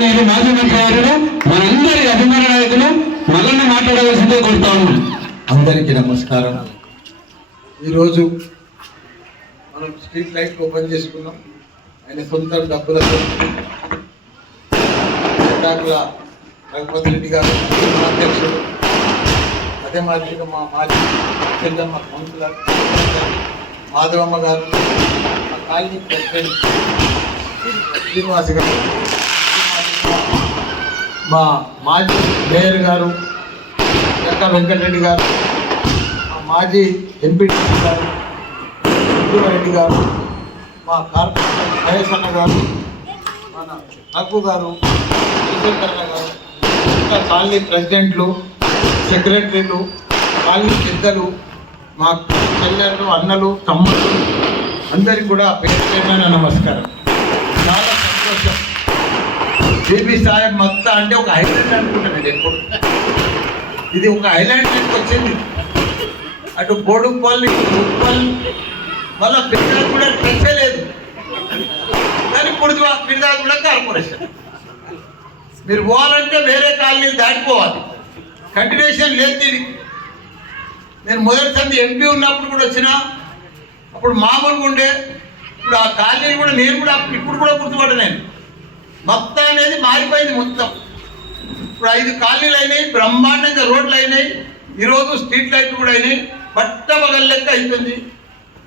నేను మాజీ మంత్రి గారు మనందరి అభిమాన నాయకులు మల్లన్న మాట్లాడవలసిందే కోరుతా ఉన్నాం. అందరికీ నమస్కారం. ఈరోజు మనం స్ట్రీట్ లైట్ ఓపెన్ చేసుకున్నాం. ఆయన సొంత డబ్బులతో కాకుల రఘుపతి రెడ్డి గారు అధ్యక్షుడు అదే మాదిరిగా మా మాజీ చెల్లమ్మ కౌన్సిలర్ మాధవమ్మ గారు మా కాలనీ ప్రెసిడెంట్ శ్రీనివాస్ గారు. మా మాజీ మేయర్ గారు ఎక్క వెంకటరెడ్డి గారు మా మాజీ ఎంపీ గారు రెడ్డి గారు మా కార్పొరేటర్ అన్న గారు మన నక్కు గారు శివశంకరన్న గారు ఇంకా కాలనీ ప్రెసిడెంట్లు సెక్రటరీలు కాలనీ పెద్దలు మా చెల్లెళ్ళు అన్నలు తమ్ముళ్ళు అందరికీ కూడా పేరు పేరున నమస్కారం. బీబీ సాహెబ్ మక్తా అంటే ఒక హైలైట్ అనుకుంటానండి ఎప్పుడు. ఇది ఒక ఐలాండ్ నుంచి వచ్చింది అటు బోడుపల్లి ఉప్పల్ మళ్ళా పిల్లలు కూడా పెంచలేదు కానీ ఇప్పుడు పిల్లలు కూడా కార్పొరేషన్. మీరు పోవాలంటే వేరే కాలనీలు దాటిపోవాలి. కంటిన్యూషన్ లేదు దీనికి. నేను మొదటిసారి ఎంపీ ఉన్నప్పుడు కూడా వచ్చిన అప్పుడు మామూలుగా ఉండే ఇప్పుడు ఆ కాలనీ కూడా నేను కూడా ఇప్పుడు కూడా గుర్తుపడ్డా నేను మొత్తం అనేది మారిపోయింది మొత్తం. ఇప్పుడు ఐదు కాలనీలు అయినాయి బ్రహ్మాండంగా రోడ్లు అయినాయి ఈరోజు స్ట్రీట్ లైట్లు కూడా అయినాయి. పట్టబగల లెక్క అయిపోయింది.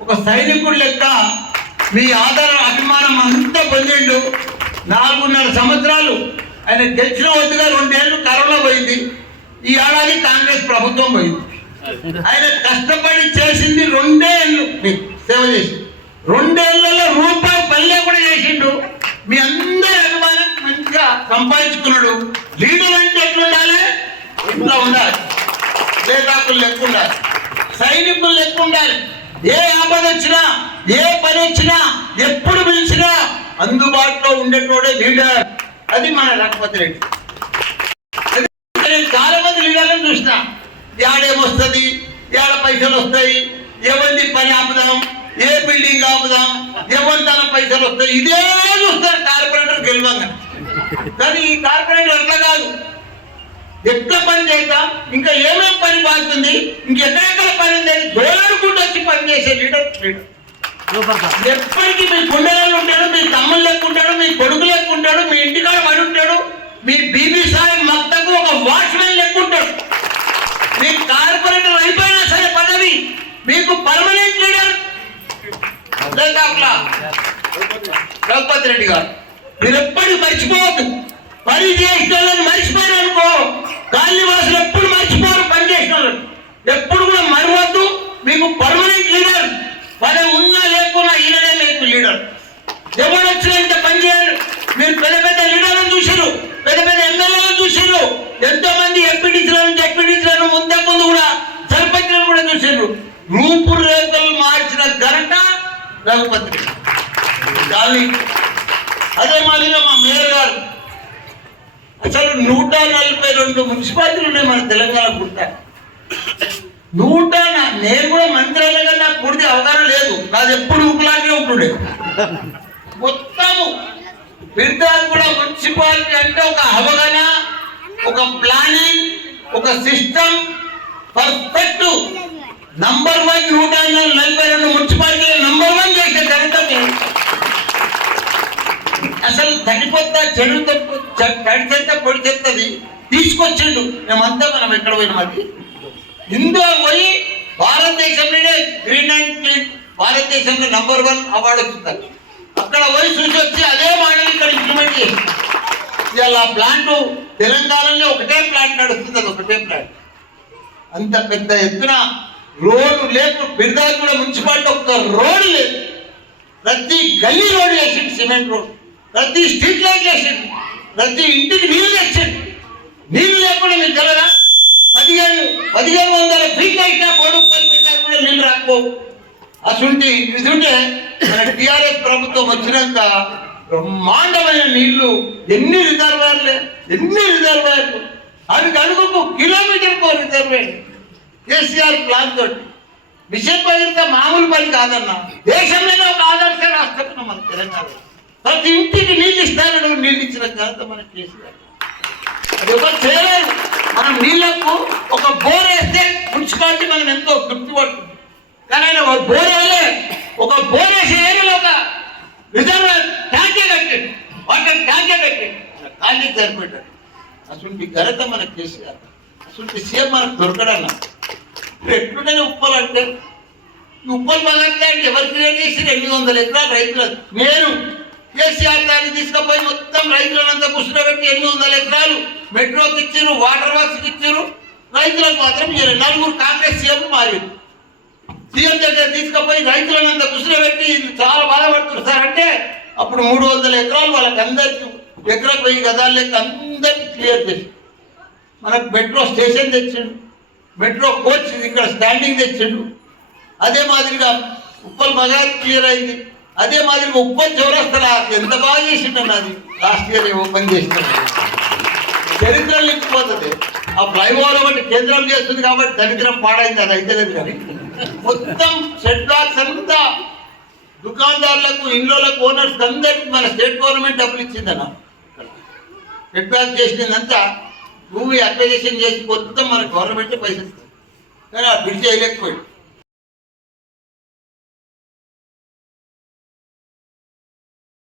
ఒక సైనికుడు లెక్క మీ ఆధార అభిమానం అంతా పొందిండు. నాలుగున్నర సంవత్సరాలు ఆయన గెలిచిన వద్దుగా రెండేళ్ళు కరోనా పోయింది. ఈ ఏడాది కాంగ్రెస్ ప్రభుత్వం పోయింది. ఆయన కష్టపడి చేసింది రెండే ఏళ్ళు సేవ చేసి. రెండేళ్ళలో రూపాయి పల్లె కూడా చేసిండు. మీ అందరి అభిమానం మంచిగా సంపాదించుకున్నాడు. లీడర్ అంటే ఎట్లుండాలి? ఇంట్లో ఉండాలి. లేదాకులు లెక్క ఉండాలి. సైనికులు లెక్క ఉండాలి. ఏ ఆపద వచ్చినా ఏ పని వచ్చినా ఎప్పుడు పిలిచినా అందుబాటులో ఉండేటోడే లీడర్. అది మన రఘుపతి రెడ్డి. నేను చాలా మంది లీడర్లను చూసిన. ఏడేమొస్తుంది ఏడ పైసలు వస్తాయి? ఎవరిని పని ఆపుదాం? ఏ బిల్డింగ్ ఆపుదాం? ఎవరి తన పైసలు వస్తాయి? ఇదే గెలవంగా కానీ ఈ కార్పొరేట్ అట్లా కాదు. ఎట్లా పని చేద్దాం? ఇంకా ఏమేమి పని బాగుంది ఇంకెక్కడెక్కడ పని ఉంది అని దోలాడుకుంటూ వచ్చి పని చేసే లీడర్ లీడర్ ఎప్పటికీ మీ గుండెలలో ఉంటాడు మీ తమ్ముళ్ళు లెక్కుంటాడు మీ కొడుకు లెక్కుంటాడు మీ ఇంటికాడ పడి ఉంటాడు మీ బీబీ సాహెబ్ మొత్తకు ఒక వాచ్మెన్ లెక్కుంటాడు మీ కార్పొరేటర్ అయిపోయినా సరే పదవి మీకు పర్మనెంట్ లీడర్. అట్లా రఘుపతి రెడ్డి గారు. మీరు ఎప్పుడు మర్చిపోవద్దు. పని చేసిన వాళ్ళని మర్చిపోయారు అనుకో కాలనీ వాసులు ఎప్పుడు మర్చిపోరు పని చేసిన వాళ్ళని. ఎప్పుడు కూడా మరవద్దు. మీకు పర్మనెంట్ లీడర్ పని ఉన్నా లేకున్నా ఈయననే మీకు లీడర్ ఎవరు వచ్చినంత పని చేయాలి మీరు పెద్ద పెద్ద లీడర్లను చూసారు పెద్ద పెద్ద ఎమ్మెల్యేలను చూసారు ఎంతో మంది ఎంపీటీసీలను జడ్పీటీసీలను ముందే ముందు కూడా సర్పంచ్లను కూడా చూసారు రూపురేఖలు మార్చిన ఘనత రఘుపతి. గాలి. అదే మాదిరిగా మా మేయర్ గారు. అసలు నూట నలభై రెండు మున్సిపాలిటీలు ఉన్నాయి మన తెలంగాణ పుట్ట నూట నేను కూడా మంత్రాల కన్నా నాకు పూర్తి అవగాహన లేదు. నాది ఎప్పుడు ఊపులాగే ఉంటుండే. మొత్తము బిర్దాలు కూడా మున్సిపాలిటీ అంటే ఒక అవగాహన ఒక ప్లానింగ్ ఒక సిస్టమ్ పర్ఫెక్ట్ నంబర్ వన్ నూట నలభై రెండు మున్సిపాలిటీ నంబర్ వన్ చేసే ఘనత మీది. చనిపోతా తడిపోతా చెడు తప్పు తడి చెత్త పొడి చెత్తది తీసుకొచ్చిండు. మేమంతా మనం ఎక్కడ పోయినాం అది? ఇందులో పోయి భారతదేశంలోనే గ్రీన్ అండ్ క్లీన్. భారతదేశంలో నంబర్ వన్ అవార్డు వస్తుంది. అక్కడ పోయి చూసి వచ్చి అదే మోడల్ ఇక్కడ ఇంప్లిమెంట్ చేసి. ఇలా ప్లాంట్ తెలంగాణలో ఒకటే ప్లాంట్ నడుస్తుంది అది ఒకటే ప్లాంట్ అంత పెద్ద ఎత్తున రోడ్డు లేదు బిర్దాలు కూడా మున్సిపాలిటీ ఒక్క రోడ్డు లేదు. ప్రతి గల్లీ రోడ్డు వేసింది సిమెంట్ రోడ్డు. ప్రతి స్ట్రీట్ లైట్ వేసండి ప్రతి ఇంటికి నీళ్ళు తెచ్చండి నీళ్ళు లేకుండా మీకు తెలదా? పదిహేను పదిహేను వందల ఫీట్ అయినా బోర్డు కూడా నీళ్ళు రాకపోవు. అటువంటి ఇదింటే మన టీఆర్ఎస్ ప్రభుత్వం వచ్చినాక బ్రహ్మాండమైన నీళ్ళు ఎన్ని రిజర్వాయర్లే ఎన్ని రిజర్వాయర్లు. అవి అడుగుకు కిలోమీటర్ కో రిజర్వేర్ కేసీఆర్ ప్లాన్ తోటి. విషయం పగిలితే మామూలు పని కాదన్న. దేశంలోనే ఒక ఆదర్శ రాష్ట్రం తెలంగాణలో. ప్రతి ఇంటికి నీళ్ళు ఇస్తానని నీళ్ళు ఇచ్చిన ఘనత మన కేసీఆర్. అది ఎవరు చేయలేదు మనం నీళ్ళకు ఒక బోర్ వేస్తే మున్సిపాలిటీ మనం ఎంతో తృప్తి పడుతుంది కానీ ఆయన ఒక బోర్ వేయలే ఒక బోర్ వేసే ఏరియాలో ఒక రిజర్వ్ ట్యాంకే కట్టిండు. వాటర్ ట్యాంకే కట్టిండు. ఖాళీ సరిపెట్టాడు అసలు ఘనత మన కేసీఆర్. అసలు సీఎం మనకు దొరకడన్నా. ఇప్పుడు ఎట్లుంటే ఉప్పలంటే ఉప్పలు ఉప్పల్ అంటే ఎవరు క్రియేట్ చేసి ఎనిమిది వందల ఎకరాలు రైతులు నేను. కేసీఆర్ దాన్ని తీసుకుపోయి మొత్తం రైతులనంతా కూర్చుండబెట్టి ఎన్ని వందల ఎకరాలు మెట్రోకి ఇచ్చారు వాటర్ వర్క్స్కి ఇచ్చారు? రైతులకు మాత్రం ఇయ్యలేదు. నలుగురు కాంగ్రెస్ సీఎం మారింది. సీఎం దగ్గర తీసుకుపోయి రైతులనంతా కూర్చుండబెట్టి చాలా బాధపడుతున్నారు. సార్ అంటే అప్పుడు మూడు వందల ఎకరాలు వాళ్ళకి అందరికి ఎకరాకు వెయ్యి గదాలు లెక్క అందరికి క్లియర్ చేసి మనకు మెట్రో స్టేషన్ తెచ్చిండు. మెట్రో కోచ్ ఇక్కడ స్టాండింగ్ తెచ్చిండు. అదే మాదిరిగా ఉప్పల్ మగా క్లియర్ అయింది. అదే మాదిరి ముప్పై చౌరస్తల ఎంత బాగా చేసిండు అది లాస్ట్ ఇయర్ ఓపెన్ చేసిన. చరిత్ర నిలిచిపోతుంది ఆ ఫ్లైఓవర్ ఒకటి కేంద్రం చేస్తుంది కాబట్టి దరిద్రం పాడైంది అది అయితే లేదు కానీ. మొత్తం షెడ్ బ్లాక్స్ అంతా దుకాణదారులకు ఇండ్లకు ఓనర్స్ అందరికి మన స్టేట్ గవర్నమెంట్ డబ్బులు ఇచ్చిందన్న. షెడ్ బ్లాక్ చేసినంతా భూమి అక్విజిషన్ చేసి మొత్తం మన గవర్నమెంట్ పైసలు ఇస్తుంది కానీ ఆ బిల్ చేయలేకపోయింది.